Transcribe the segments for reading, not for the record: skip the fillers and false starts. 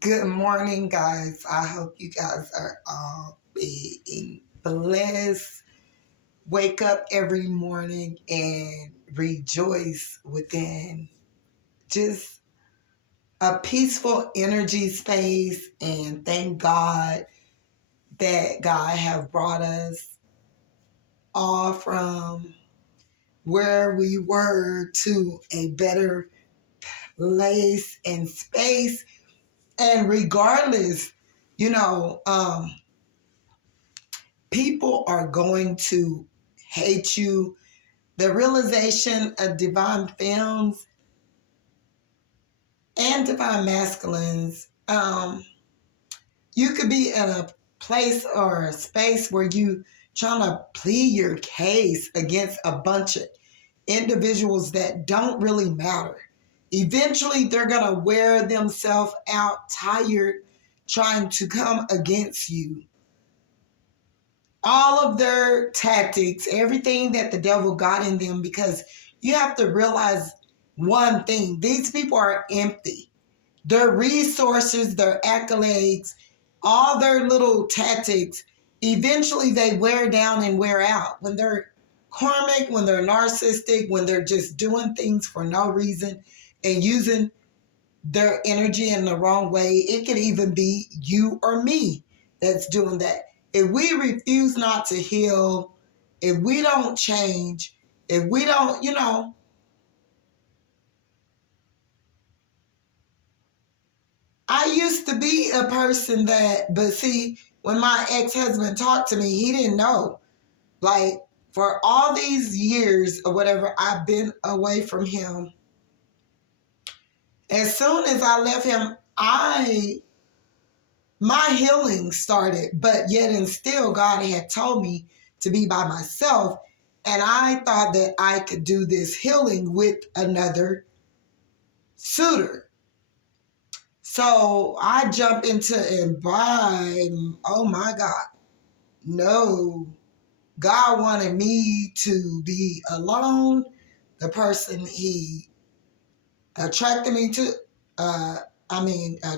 Good morning, guys. I hope you guys are all being blessed. Wake up every morning and rejoice within just a peaceful energy space, and thank God that God have brought us all from where we were to a better place and space. And regardless, you know, people are going to hate you. The realization of divine films and divine masculines, you could be in a place or a space where you trying to plead your case against a bunch of individuals that don't really matter. Eventually, they're going to wear themselves out, tired, trying to come against you. All of their tactics, everything that the devil got in them, because you have to realize one thing: these people are empty. Their resources, their accolades, all their little tactics, eventually they wear down and wear out. When they're karmic, when they're narcissistic, when they're just doing things for no reason and using their energy in the wrong way, it could even be you or me that's doing that. If we refuse not to heal, if we don't change, if we don't, I used to be a person that, but see, when my ex-husband talked to me, he didn't know. Like, for all these years or whatever, I've been away from him. As soon as I left him, my healing started, but yet and still God had told me to be by myself. And I thought that I could do this healing with another suitor. So I jumped into and by, oh my God, no. God wanted me to be alone. The person he attracted me to, uh, I mean, uh,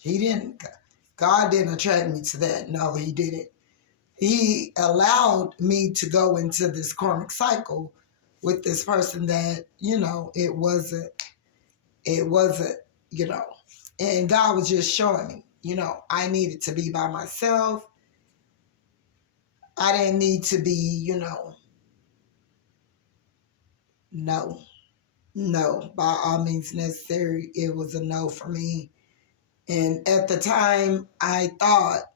he didn't, God didn't attract me to that. No, he didn't. He allowed me to go into this karmic cycle with this person that, it wasn't, you know, and God was just showing me, I needed to be by myself. I didn't need to be, no, no, by all means necessary. It was a no for me. And at the time, I thought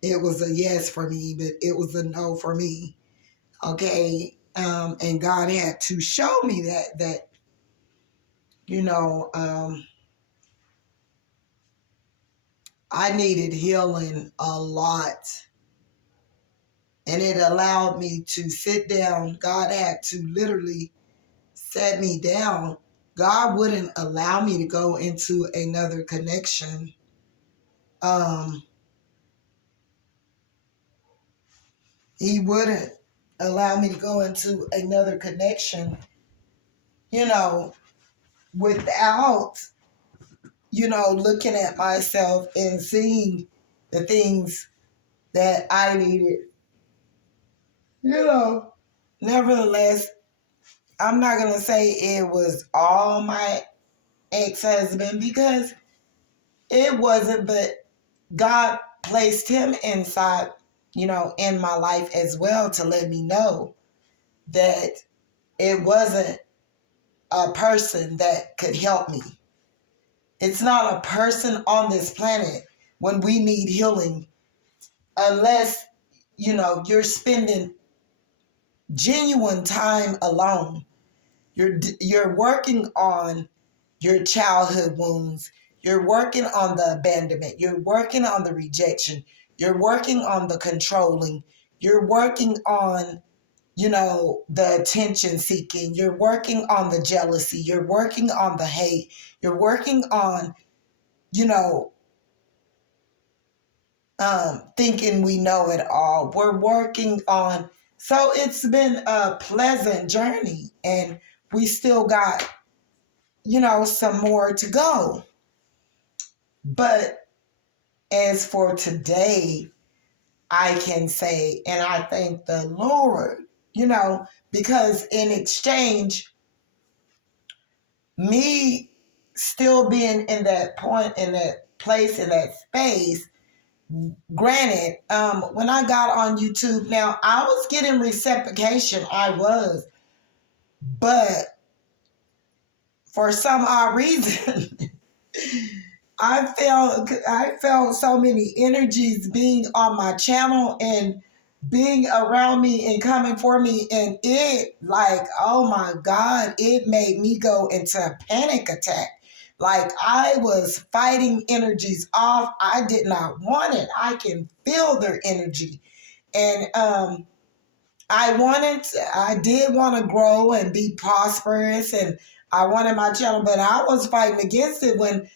it was a yes for me, but it was a no for me. Okay. And God had to show me that you know, I needed healing a lot. And it allowed me to sit down. God had to literally set me down. God wouldn't allow me to go into another connection. Um, he wouldn't allow me to go into another connection, you know, without, looking at myself and seeing the things that I needed. Nevertheless, I'm not going to say it was all my ex-husband because it wasn't, but God placed him inside, in my life as well to let me know that it wasn't a person that could help me. It's not a person on this planet when we need healing unless, you're spending genuine time alone. You're working on your childhood wounds. You're working on the abandonment. You're working on the rejection. You're working on the controlling. You're working on, the attention seeking. You're working on the jealousy. You're working on the hate. You're working on, you know, thinking we know it all. We're working on, so it's been a pleasant journey, and we still got, some more to go. But as for today, I can say, and I thank the Lord, because in exchange, me still being in that point, in that place, in that space, granted, when I got on YouTube, now I was getting reciprocation, I was, but for some odd reason, I felt so many energies being on my channel and being around me and coming for me, and it, like, oh my God, it made me go into a panic attack. Like, I was fighting energies off. I did not want it. I can feel their energy. And I did want to grow and be prosperous, and I wanted my channel, but I was fighting against it when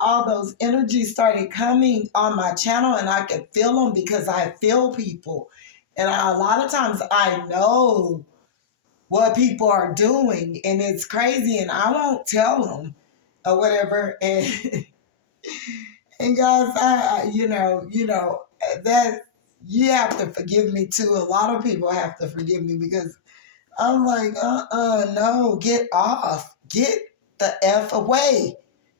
all those energies started coming on my channel, and I could feel them because I feel people. And a lot of times I know what people are doing, and it's crazy, and I won't tell them or whatever. And and guys, that you have to forgive me too. A lot of people have to forgive me because I'm like, no, get off. Get the F away.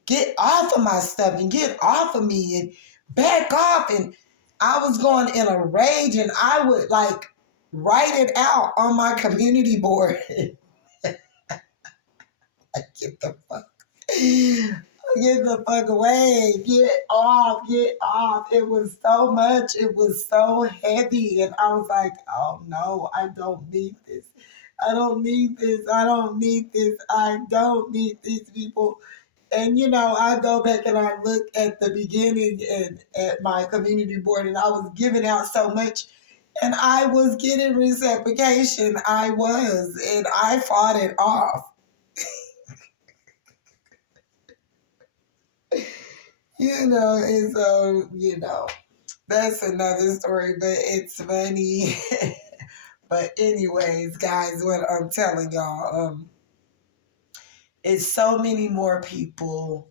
Get off of my stuff and get off of me and back off. And I was going in a rage, and I would like write it out on my community board. Get the fuck. Get the fuck away. Get off. Get off. It was so much. It was so heavy. And I was like, oh no, I don't need this. I don't need this. I don't need this. I don't need these people. And I go back and I look at the beginning and at my community board, and I was giving out so much, and I was getting reciprocation. I was, and I fought it off. And so, that's another story, but it's funny. But anyways, guys, what I'm telling y'all, it's so many more people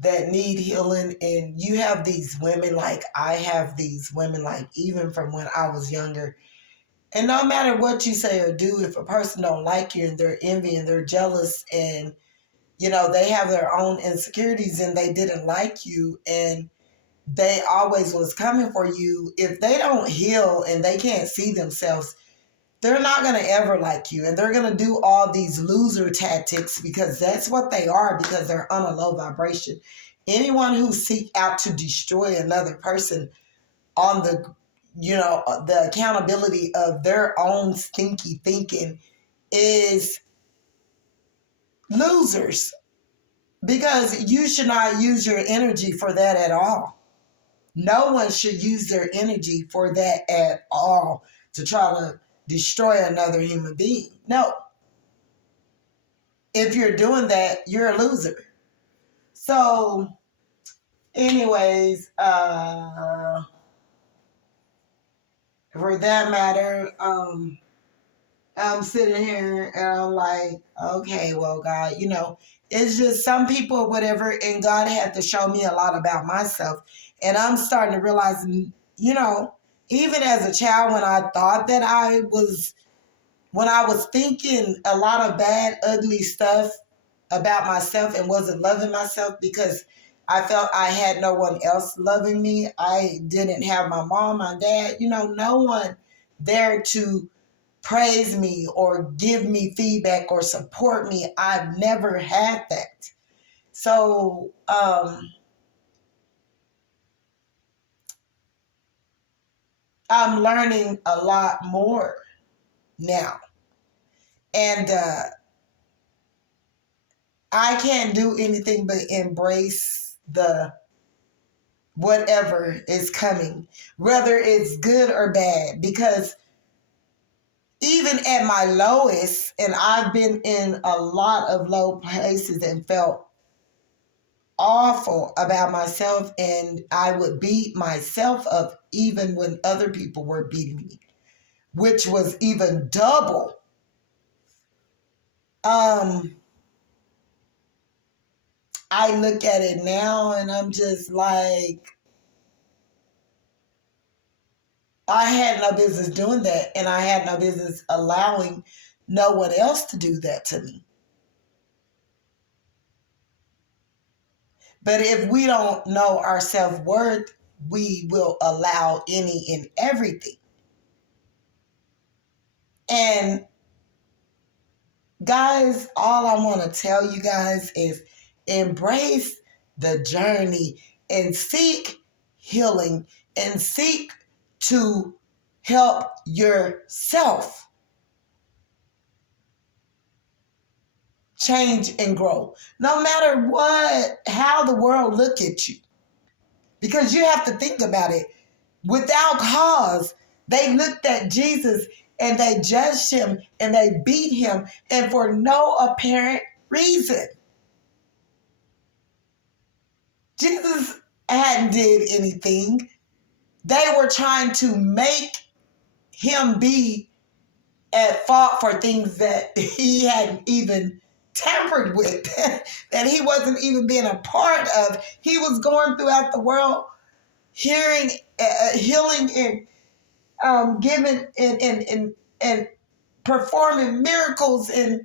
that need healing, and you have these women, like I have these women, like even from when I was younger. And no matter what you say or do, if a person don't like you and they're envy and they're jealous, and they have their own insecurities and they didn't like you, and they always was coming for you, if they don't heal and they can't see themselves, they're not going to ever like you. And they're going to do all these loser tactics because that's what they are, because they're on a low vibration. Anyone who seek out to destroy another person on the accountability of their own stinky thinking is losers, because you should not use your energy for that at all. No one should use their energy for that at all, to try to destroy another human being. No. If you're doing that, you're a loser. So, anyways, for that matter, I'm sitting here and I'm like, okay, well, God, it's just some people, whatever, and God had to show me a lot about myself. And I'm starting to realize, even as a child, when I was thinking a lot of bad, ugly stuff about myself and wasn't loving myself because I felt I had no one else loving me. I didn't have my mom, my dad, no one there to praise me or give me feedback or support me. I've never had that. So, I'm learning a lot more now. And I can't do anything but embrace the whatever is coming, whether it's good or bad, because even at my lowest, and I've been in a lot of low places and felt awful about myself, and I would beat myself up even when other people were beating me, which was even double. I look at it now and I'm just like, I had no business doing that, and I had no business allowing no one else to do that to me. But if we don't know our self-worth, we will allow any and everything. And guys, all I want to tell you guys is embrace the journey and seek healing and seek to help yourself change and grow. No matter how the world look at you. Because you have to think about it. Without cause, they looked at Jesus and they judged him and they beat him, and for no apparent reason. Jesus hadn't did anything. They were trying to make him be at fault for things that he hadn't even tampered with, that he wasn't even being a part of. He was going throughout the world hearing, healing, and giving and performing miracles, and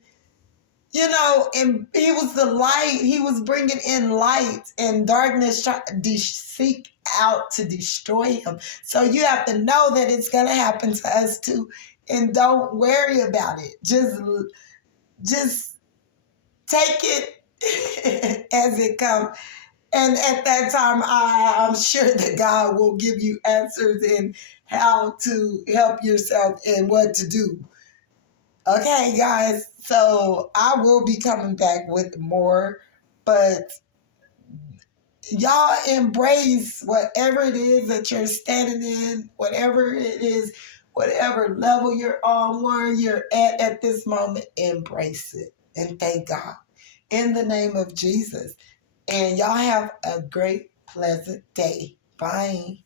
and he was the light. He was bringing in light, and darkness tried to seek out to destroy him. So you have to know that it's going to happen to us too, and don't worry about it. Just take it as it comes. And at that time, I'm sure that God will give you answers in how to help yourself and what to do. Okay, guys, so I will be coming back with more, but y'all embrace whatever it is that you're standing in, whatever it is, whatever level you're on, where you're at this moment, embrace it and thank God in the name of Jesus. And y'all have a great, pleasant day. Bye.